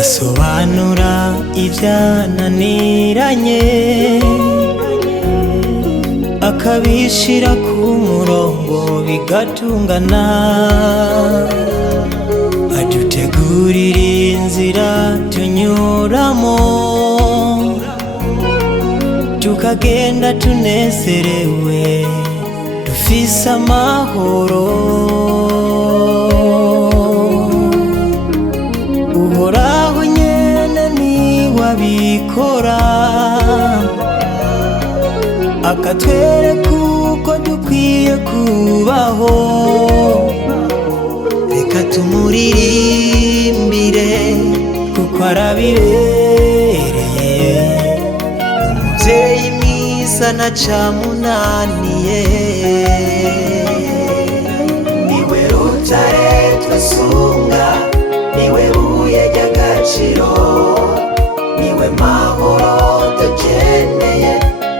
asobanura ibyananiranye akabishira ku murongo bigatungana, adutegurira inzira tunyuramo tukagenda tunezerewe dufise amahoro. Uhoraho nyene niwe abikora akatwereka uko dukwiye kubaho. Reka tumuririmbire kuko arabibereye, umuvyeyi mwiza ntacamunaniye. Niwe rutare twisunga, niwe buye ry'agaciro, niwe mahoro dukeneye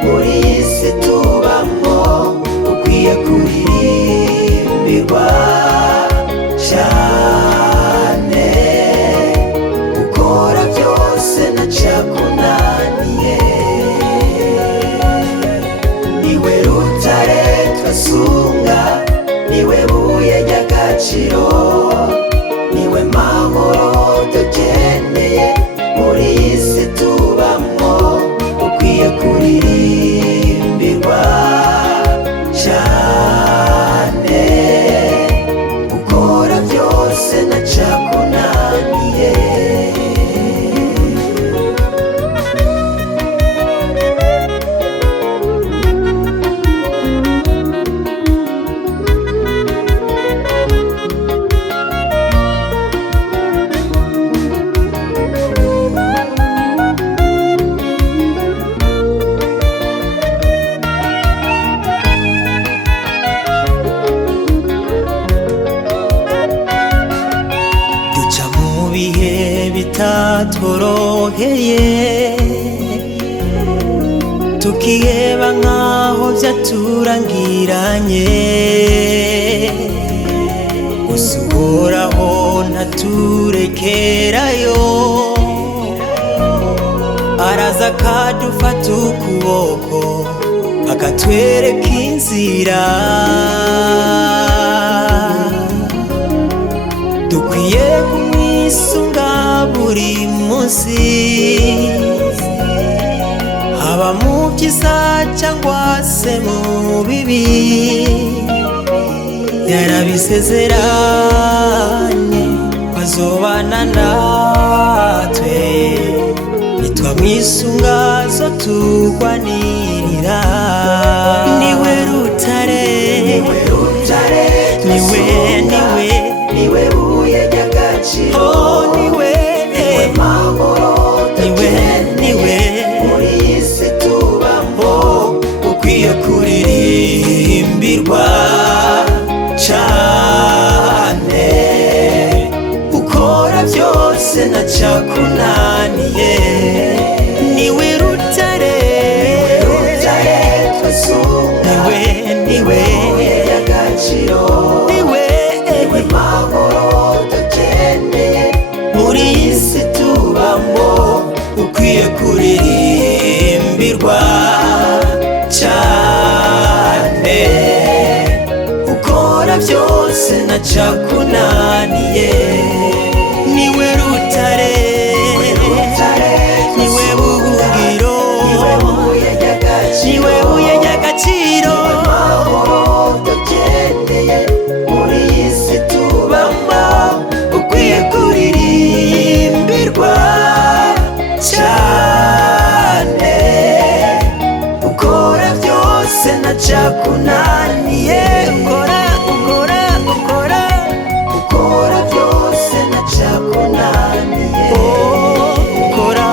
muri iyi si tubamo. Ukwiye kuririmbirwa cane, ukora byose ntacakunaniye. Niwe rutare twisunga, niwe buye ry'agaciro, niwe mahoro dukeneye muri iyi si tubamo. Ukwiye kuririmbirwa cane, ukora byose ntacakunaniye. Bihe bitatworoheye tukiheba nkaho vyaturangiranye, gusa Uhoraho ntaturekerayo, araza akadufata ukuboko akatwereka inzira. Dukwiye kumwisunga buri munsi, haba mu byiza cyangwa se mu bibi. Yarabisezeranye bazobana natwe, nitwamwisunga azotugwanirira. Niwe rutare, niwe buye ry'agaciro, niwe mahoro dukeneye muri iyi si tubamo. Ukwiye kuririmbirwa cane, ukora byose ntacakunaniye. Niwe rutare twisunga, niwe buye ry'agaciro, niwe mahoro dukeneye muri iyi si tubamo. Ukwiye kuririmbirwa cane, ukora byose ntacakunaniye. Niwe rutare, niwe buhungiro, niwe buye ry'agaciro, mahoro dukeneye muri iyi si tubamo. Ukwiye kuririmbirwa cane, ukora byose ntacakunaniye. Ukora byose ntacakunaniye. Ukora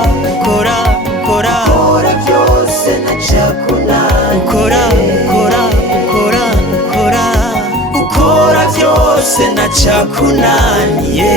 cyose ntacyakunaniye.